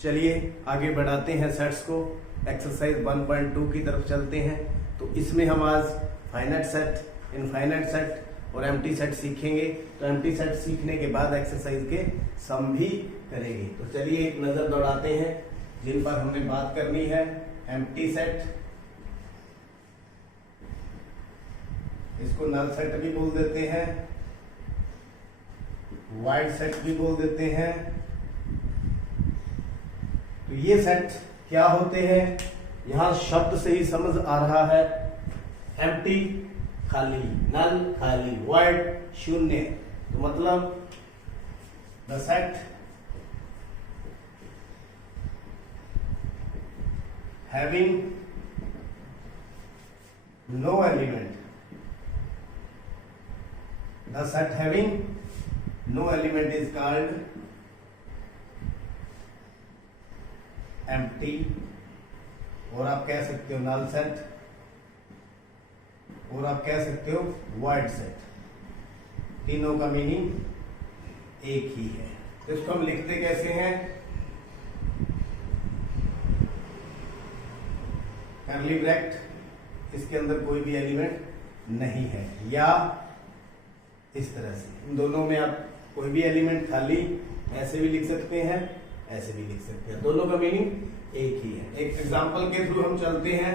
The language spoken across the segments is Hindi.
चलिए आगे बढ़ाते हैं सेट्स को। एक्सरसाइज 1.2 की तरफ चलते हैं। तो इसमें हम आज फाइनाइट सेट, इनफाइनाइट सेट और एम्प्टी सेट सीखेंगे। तो एम्प्टी सेट सीखने के बाद एक्सरसाइज के सम भी करेंगे। तो चलिए एक नजर दौड़ाते हैं जिन पर हमने बात करनी है। एम्प्टी सेट, इसको नल सेट भी बोल देते हैं, वाइड सेट भी बोल देते हैं। तो ये सेट क्या होते हैं, यहां शब्द से ही समझ आ रहा है। एम्प्टी खाली, नल खाली, वाइड शून्य। तो मतलब the set having no element, the set having no element is called empty, और आप कह सकते हो null set, और आप कह सकते हो void set। तीनों का मीनिंग एक ही है। तो इसको हम लिखते कैसे हैं, कर्ली ब्रैकेट, इसके अंदर कोई भी एलिमेंट नहीं है, या इस तरह से इन दोनों में आप कोई भी एलिमेंट खाली ऐसे भी लिख सकते हैं, ऐसे भी लिख सकते हैं। दोनों का मीनिंग एक ही है। एक एग्जांपल के थ्रू हम चलते हैं।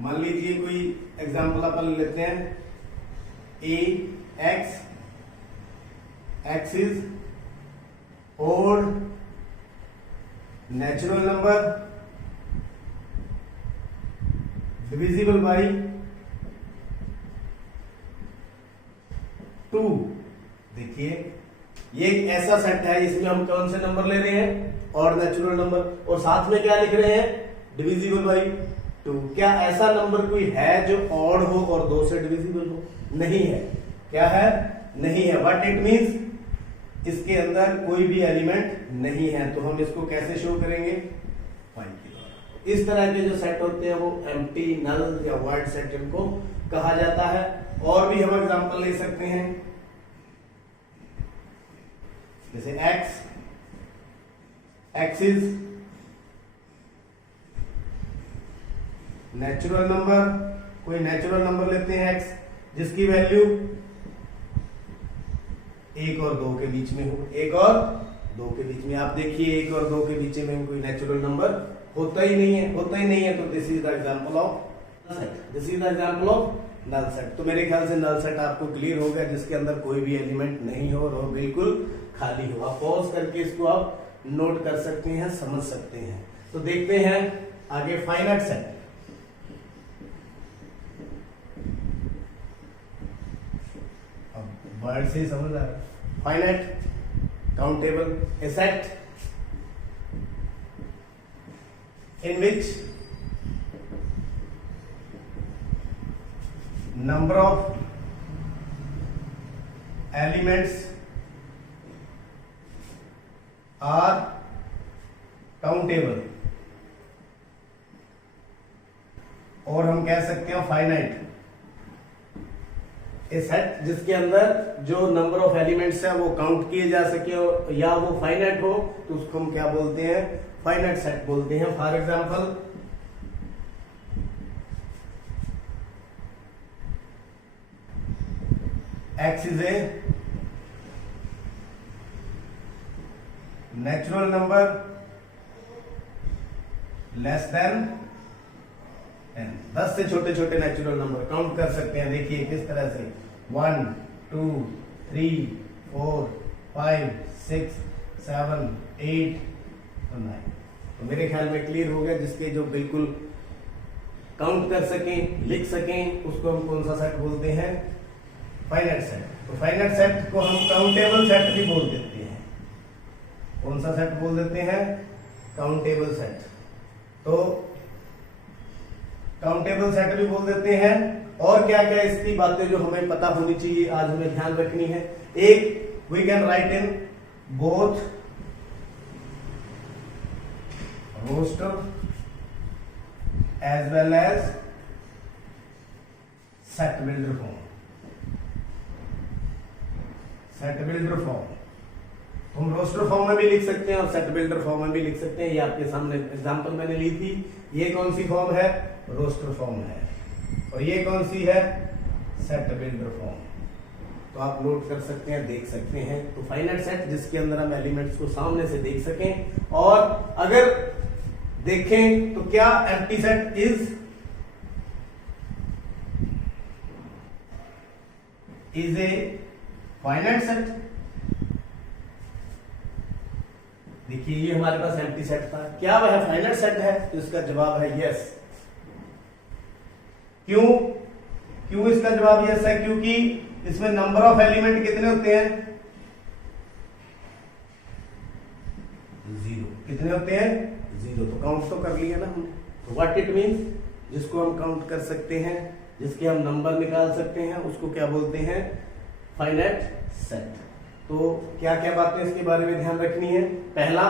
मान लीजिए कोई एग्जांपल अपन लेते हैं। A x, x is odd natural number divisible by 2। देखिए ये एक ऐसा सेट है जिसमें हम कौन से नंबर ले रहे हैं, और नेचुरल नंबर, और साथ में क्या लिख रहे हैं, डिविजिबल बाई 2। क्या ऐसा नंबर कोई है जो ऑड हो और 2 से डिविजिबल हो? नहीं है। क्या है? नहीं है। व्हाट इट मींस, इसके अंदर कोई भी एलिमेंट नहीं है। तो हम इसको कैसे शो करेंगे, फाइव के द्वारा। इस तरह के जो सेट होते हैं वो एम्प्टी, नल या वॉइड सेट इनको कहा जाता है। और भी हम एग्जांपल ले सकते हैं, जैसे x, x is natural number. कोई नेचुरल नंबर लेते हैं x, जिसकी वैल्यू 1 और 2 के बीच में हो। 1 और 2 के बीच में, आप देखिए 1 और 2 के बीच में कोई नेचुरल नंबर होता ही नहीं है, होता ही नहीं है। तो this is the example of set, this is the example of null set. तो मेरे ख्याल से नल सेट आपको क्लियर हो गया, जिसके अंदर कोई भी एलिमेंट नहीं हो और बिल्कुल खाली हो। आप पॉज करके इसको आप नोट कर सकते हैं, समझ सकते हैं। तो देखते हैं आगे फाइनाइट सेट। अब वर्ड से ही समझ आ रहा है। Finite, countable, a set in which number of elements are countable, और हम कह सकते हैं फाइनाइट, ए सेट जिसके अंदर जो नंबर ऑफ एलिमेंट्स है वो काउंट किए जा सके या वो फाइनाइट हो, तो उसको हम क्या बोलते हैं, फाइनाइट सेट बोलते हैं। For example x is a natural number less than 10 से छोटे छोटे नेचुरल नंबर काउंट कर सकते हैं। देखिए किस तरह से, 1 2 3 4 5 6 7 8 9। तो मेरे ख्याल में क्लियर हो गया। जिसके जो बिल्कुल काउंट कर सकें, लिख सकें, उसको हम कौन सा सेट बोलते हैं, फाइनाइट सेट। तो फाइनाइट सेट को हम काउंटेबल सेट भी बोल देते हैं। कौन सा सेट बोल देते हैं, काउंटेबल सेट। तो काउंटेबल सेट भी बोल देते हैं। और क्या क्या इसकी बातें जो हमें पता होनी चाहिए, आज हमें ध्यान रखनी है। एक, we can write in both roster as well as set builder form। हम रोस्टर फॉर्म में भी लिख सकते हैं और सेट बिल्डर फॉर्म में भी लिख सकते हैं। ये आपके सामने एग्जांपल मैंने ली थी। ये कौन सी फॉर्म है? रोस्टर फॉर्म है। और ये कौन सी है? Set builder form. तो आप नोट कर सकते हैं, देख सकते हैं। तो फाइनाइट सेट जिसके अंदर हम एलिमेंट्स को सामने से देख सकें, और अगर देखें तो क्या empty set is a finite set? देखिए ये हमारे पास एम्प्टी सेट था, क्या वह फाइनाइट सेट है? तो इसका जवाब है यस। क्यों इसका जवाब यस है? क्योंकि इसमें नंबर ऑफ एलिमेंट कितने होते हैं? 0। कितने होते हैं? 0। तो काउंट तो कर लिया ना हमने। तो व्हाट इट मीन्स, जिसको हम काउंट कर सकते हैं, जिसके हम नंबर निकाल सकते हैं, उसको क्या बोलते हैं? Finite set. तो क्या क्या बातें इसके बारे में ध्यान रखनी है? पहला,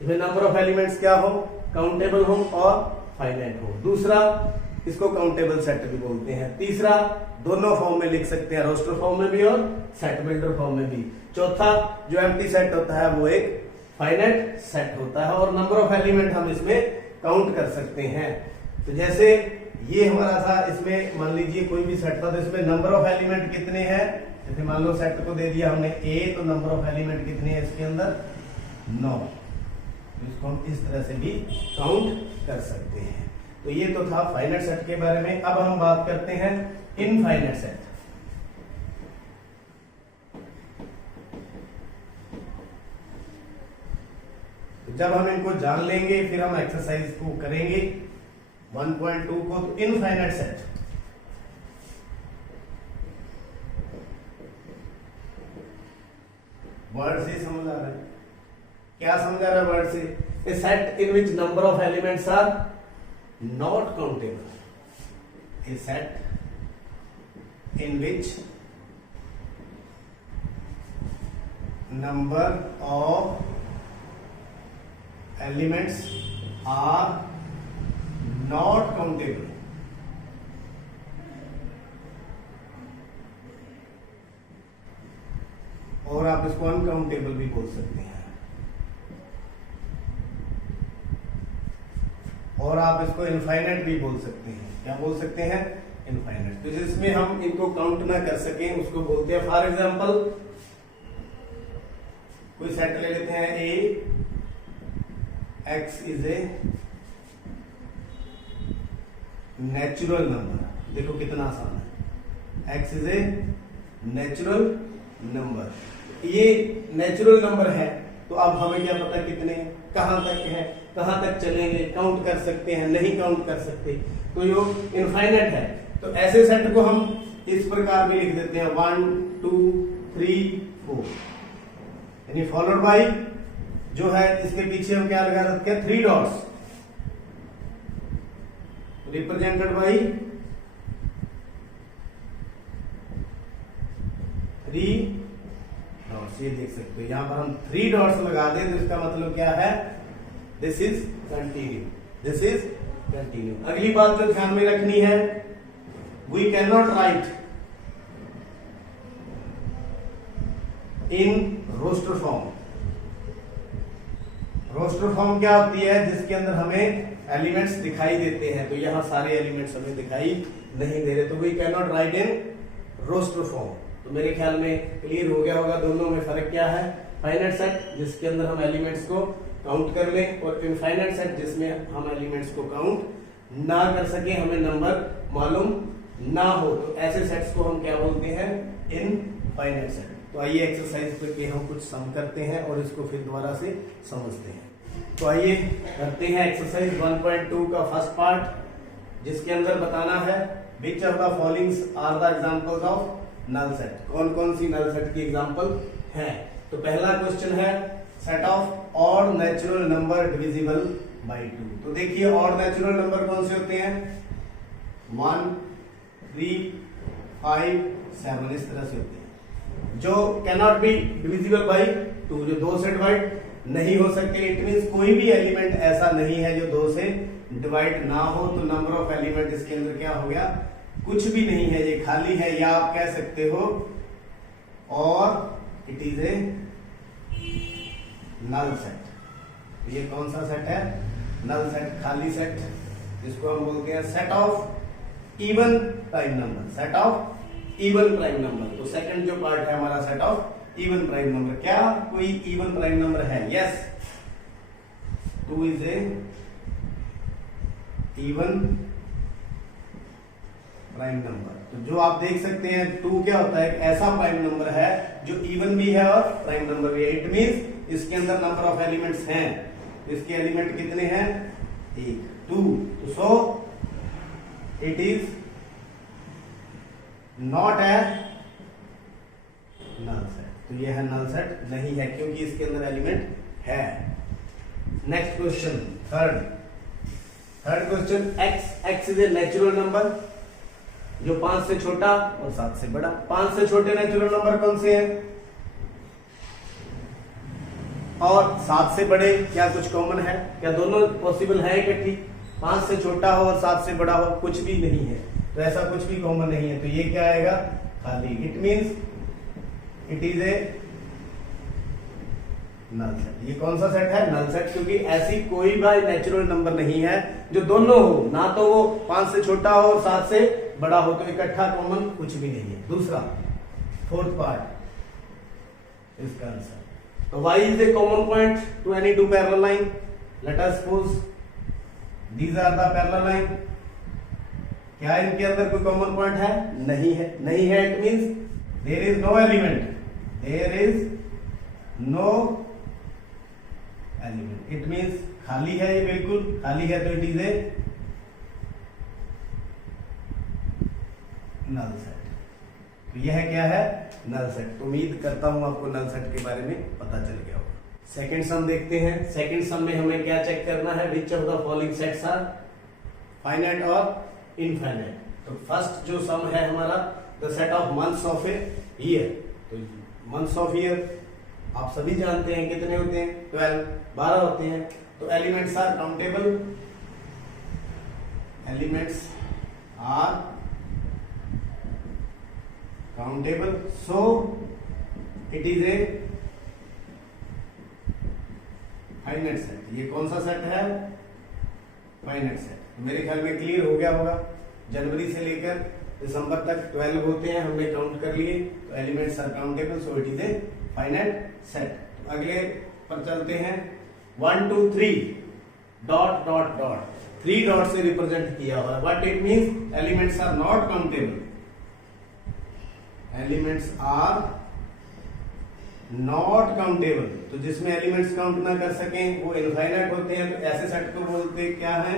इसमें नंबर ऑफ एलिमेंट्स क्या हो? काउंटेबल हो और फाइनाइट हो। दूसरा, इसको काउंटेबल सेट भी बोलते हैं। तीसरा, दोनों फॉर्म में लिख सकते हैं, रोस्टर फॉर्म में भी और सेट बिल्डर फॉर्म में भी। चौथा, जो एम्प्टी सेट होता है वो एक फाइनाइट सेट होता है, और नंबर ऑफ एलिमेंट हम इसमें काउंट कर सकते हैं। तो जैसे ये हमारा था, इसमें मान लीजिए कोई भी सेट था, तो इसमें नंबर ऑफ एलिमेंट कितने हैं? जैसे मान लो सेट को दे दिया हमने ए, तो नंबर ऑफ एलिमेंट कितने हैं इसके अंदर? 9। इसको हम इस तरह से भी काउंट कर सकते हैं। तो ये तो था फाइनाइट सेट के बारे में। अब हम बात करते हैं इनफाइनाइट सेट। तो जब हम इनको जान लेंगे फिर हम एक्सरसाइज को करेंगे 1.2 को। तो इनफाइनाइट सेट, वर्ड से समझ आ रहा है? क्या समझ आ रहा है वर्ड से? A set in which number of elements are not countable. A set in which number of elements are not countable। और आप इसको अनकाउंटेबल भी बोल सकते हैं, और आप इसको इनफाइनाइट भी बोल सकते हैं। क्या बोल सकते हैं? इनफाइनाइट। तो जिसमें हम इनको काउंट ना कर सकें उसको बोलते हैं, फॉर एग्जांपल कोई सेट ले लेते हैं A, x is a natural number. देखो कितना आसान है, x is a natural number. ये नेचुरल नंबर है, तो अब हमें क्या पता कितने, कहां तक है, कहां तक चलेंगे, काउंट कर सकते हैं, नहीं काउंट कर सकते, तो ये इनफाइनाइट है। तो ऐसे सेट को हम इस प्रकार भी लिख देते हैं 1 2 3 4, यानी फॉलोड बाय, जो है इसके पीछे हम क्या लगा सकते हैं? 3 डॉट्स, रिप्रेजेंटेड बाय 3 डॉट्स। ये देख सकते हो, यहां पर हम 3 डॉट्स लगा दें तो इसका मतलब क्या है? This is continue, this is continue. अगली बात जो ध्यान में रखनी है, we cannot write in roster form। Roster form क्या होती है? जिसके अंदर हमें एलिमेंट्स दिखाई देते हैं, तो यहां सारे एलिमेंट्स हमें दिखाई नहीं दे रहे, तो we can not write in roster form. तो मेरे ख्याल में क्लियर हो गया होगा दोनों में फर्क क्या है। फाइनाइट सेट जिसके अंदर हम एलिमेंट्स को काउंट कर लें, और इनफाइनाइट सेट जिसमें हम एलिमेंट्स को काउंट ना कर सके, हमें नंबर मालूम ना हो, तो ऐसे सेट्स को हम क्या बोलते हैं? Infinite set. तो आइए एक्सरसाइज पे हम कुछ सम करते हैं और इसको फिर दोबारा से समझते हैं। तो आइए करते हैं एक्सरसाइज 1.2 का फर्स्ट पार्ट, जिसके अंदर बताना है which of the followings are the examples of null set. कौन कौन सी नल सेट की एग्जांपल है? तो पहला क्वेश्चन है set of odd natural number divisible by 2। तो देखिए ऑड नेचुरल नंबर कौन से होते हैं? 1 3 5 7 इस तरह से होते हैं, जो can not be divisible by 2, जो 2 से डिवाइड नहीं हो सकते। इट मींस कोई भी एलिमेंट ऐसा नहीं है जो 2 से डिवाइड ना हो। तो नंबर ऑफ एलिमेंट इसके अंदर क्या हो गया? कुछ भी नहीं है, ये खाली है, या आप कह सकते हो और it is a null set. ये कौन सा सेट है? नल सेट, खाली सेट, जिसको हम बोलते हैं set of even prime number, set of even prime number. तो सेकंड जो पार्ट है हमारा set of even prime number. क्या कोई इवन प्राइम नंबर है? Yes, 2 is a even prime number. तो जो आप देख सकते हैं 2 क्या होता है? एक ऐसा प्राइम नंबर है जो इवन भी है और प्राइम नंबर भी है। इट मींस इसके अंदर नंबर ऑफ एलिमेंट्स हैं। इसके एलिमेंट कितने हैं? 1, 2। तो so it is not a null set. तो ये है नल सेट नहीं है, क्योंकि इसके अंदर एलिमेंट है। Next question, third question, x is a natural number जो 5 से छोटा और 7 से बड़ा। 5 से छोटे नेचुरल नंबर कौन से हैं? और 7 से बड़े क्या कुछ कॉमन है? क्या दोनों पॉसिबल है इकट्ठी? 5 से छोटा हो और 7 से बड़ा हो, कुछ भी नहीं है। तो ऐसा कुछ भी कॉमन नहीं है। तो ये क्या आएगा? खाली। It means it is a null set. ये कौन सा सेट है? नल सेट, क्योंकि ऐसी कोई भी नेचुरल नंबर नहीं है जो दोनों हो, ना तो वो 5 से छोटा हो और 7 से बड़ा हो, तो इकट्ठा कॉमन कुछ भी नहीं है। दूसरा, फोर्थ पार्ट इसका आंसर। तो y is a common point to any two parallel line. Let us suppose these are the parallel line. क्या इनके अंदर कोई कॉमन पॉइंट है? नहीं है। नहीं है it means there is no element, there is no element. It means खाली है, ये बिल्कुल खाली है। तो it is a null set. तो यह क्या है? Null set. तो उम्मीद करता हूं आपको नल सेट के बारे में पता चल गया होगा। सेकंड सम देखते हैं। सेकंड सम में हमें क्या चेक करना है? Which of the following sets are finite और इनफाइनाइट। तो फर्स्ट जो सम है हमारा, the set of months of a year. तो मंथ्स ऑफ ईयर आप सभी जानते हैं कितने होते हैं? 12 होते हैं। तो elements are countable, elements are countable, so it is a finite set. ये कौन सा सेट है? Finite set. मेरे ख्याल में क्लियर हो गया होगा। जनवरी से लेकर दिसंबर तक 12 होते हैं, हमने काउंट कर लिए। तो elements are countable, so it is a finite set. अगले पर चलते हैं। 1 2 3 डॉट डॉट डॉट, 3 डॉट से रिप्रेजेंट किया हुआ है। What it means? Elements are not countable, elements are not countable. तो जिसमें एलिमेंट्स काउंट ना कर सकें वो इनफाइनाइट होते हैं। तो ऐसे सेट को बोलते क्या है?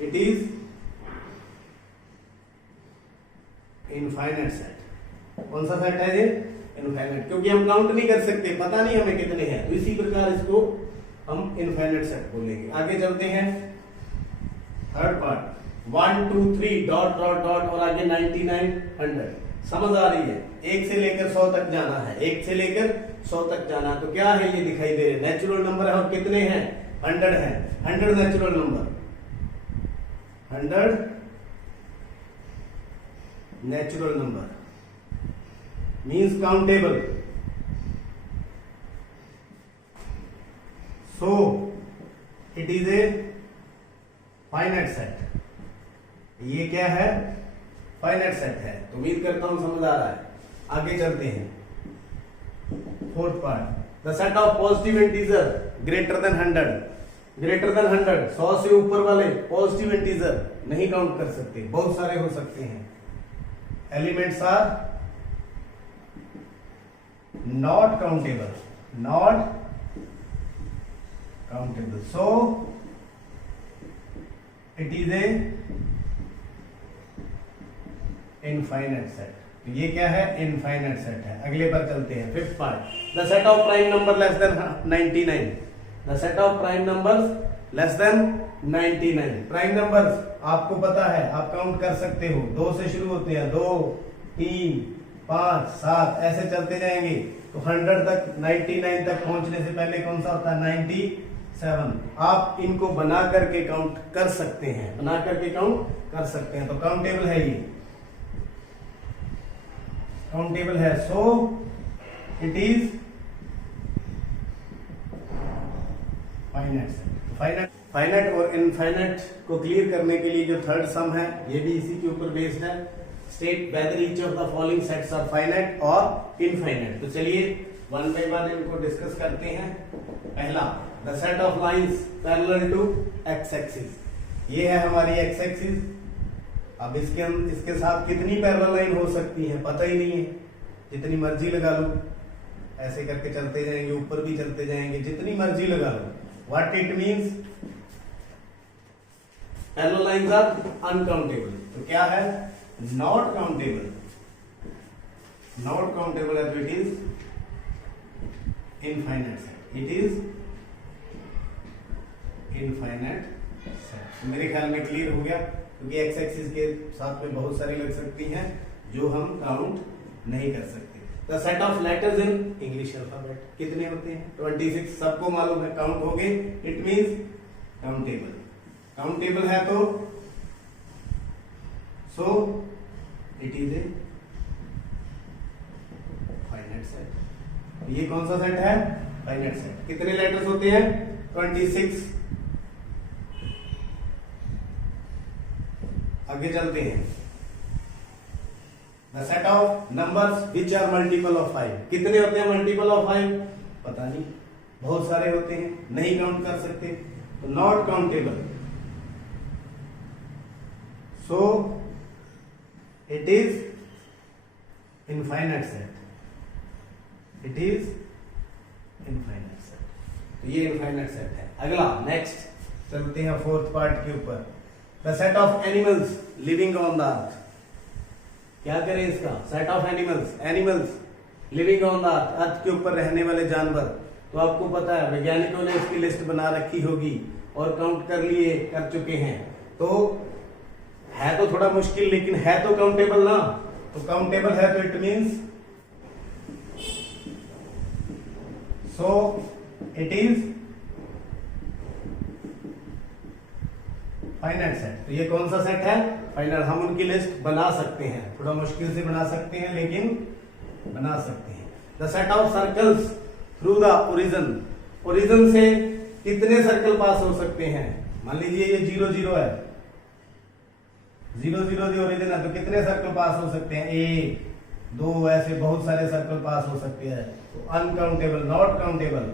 It is infinite set. कौन सा सेट है ये? इनफाइनाइट, क्योंकि हम काउंट नहीं कर सकते, पता नहीं हमें कितने हैं। तो इसी प्रकार इसको हम इनफाइनाइट सेट बोलेंगे। आगे चलते हैं। Third part, 1 2 3 dot dot dot और आगे 99 100। समझ आ रही है? 1 से लेकर 100 तक जाना है, 1 से लेकर 100 तक जाना। तो क्या है? ये दिखाई दे रहे नेचुरल नंबर है। और कितने हैं? 100 है। 100 natural number, 100 natural number means countable. So it is a finite set. ये क्या है? फाइनाइट सेट है। तो उम्मीद करता हूं समझ आ रहा है। आगे चलते हैं। Fourth part, the set of positive integer greater than 100। Greater than 100, 100 से ऊपर वाले पॉजिटिव इंटीजर नहीं काउंट कर सकते, बहुत सारे हो सकते हैं। Elements are not countable, not countable, so it is a infinite set। तो ये क्या है? इनफाइनाइट सेट है। अगले पर चलते हैं। Fifth part, the set of prime number less than 99। The set of prime numbers less than 99। Prime numbers आपको पता है, आप काउंट कर सकते हो। 2 से शुरू होते हैं, 2 3 5 7 ऐसे चलते जाएंगे। तो 100 तक, 99 तक पहुंचने से पहले कौन सा होता है? 97। आप इनको बना करके काउंट कर सकते हैं, बना करके काउंट कर सकते हैं। तो काउंटेबल है, ये काउंटेबल है। सो it is finite set. Finite और इनफाइनाइट को क्लियर करने के लिए जो थर्ड सम है ये भी इसी के ऊपर बेस्ड है। State whether each of the following sets are finite और इनफाइनाइट। तो चलिए वन बाय वन इनको डिस्कस करते हैं। पहला, the set of lines parallel to X axis. ये है हमारी एक्स एक्सिस। अब इसके साथ कितनी पैरेलल लाइन हो सकती है पता ही नहीं है, जितनी मर्जी लगा लो, ऐसे करके चलते जाएंगे, ऊपर भी चलते जाएंगे, जितनी मर्जी लगा लो। What it means, parallel lines are uncountable. तो क्या है, नॉट काउंटेबल। नॉट काउंटेबल है तो it is infinite set. It is infinite set. मेरे ख्याल में क्लियर हो गया, क्योंकि एक्स एक्सिस के साथ में बहुत सारी लग सकती हैं जो हम काउंट नहीं कर सकते। The set of letters in English alphabet कितने होते हैं, 26। सबको मालूम है, काउंट हो गए। It means countable. काउंटेबल है तो so it is a finite set. ये कौन सा सेट है, फाइनाइट सेट। कितने लेटर्स होते हैं, 26। आगे चलते हैं। The set of numbers which are multiple of 5। कितने होते हैं मल्टीपल ऑफ 5, पता नहीं, बहुत सारे होते हैं, नहीं काउंट कर सकते, तो not countable. So it is infinite set. It is infinite set. तो ये इनफाइनाइट सेट है। अगला, नेक्स्ट चलते हैं फोर्थ पार्ट के ऊपर। The set of animals living on the earth. क्या करें इसका, set of animals living on the earth, earth के ऊपर रहने वाले जानवर। तो आपको पता है वैज्ञानिकों ने इसकी लिस्ट बना रखी होगी और काउंट कर चुके हैं। तो है तो थोड़ा मुश्किल, लेकिन है तो काउंटेबल ना। तो काउंटेबल है तो it means so it is finite set. तो ये कौन सा सेट है, फाइनाइट। हम उनकी लिस्ट बना सकते हैं, थोड़ा मुश्किल से बना सकते हैं, लेकिन बना सकते हैं। The set of circles through the origin. Origin से कितने सर्कल पास हो सकते हैं, मान लीजिए ये 0 0 है, 0 0 जो ओरिजिन है, तो कितने सर्कल पास हो सकते हैं, 1 2, ऐसे बहुत सारे सर्कल पास हो सकते हैं। तो uncountable, not countable.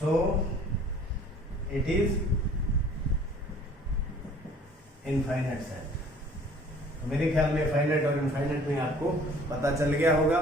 So it is infinite set. तो मेरे ख्याल में फाइनाइट और इनफाइनाइट में आपको पता चल गया होगा।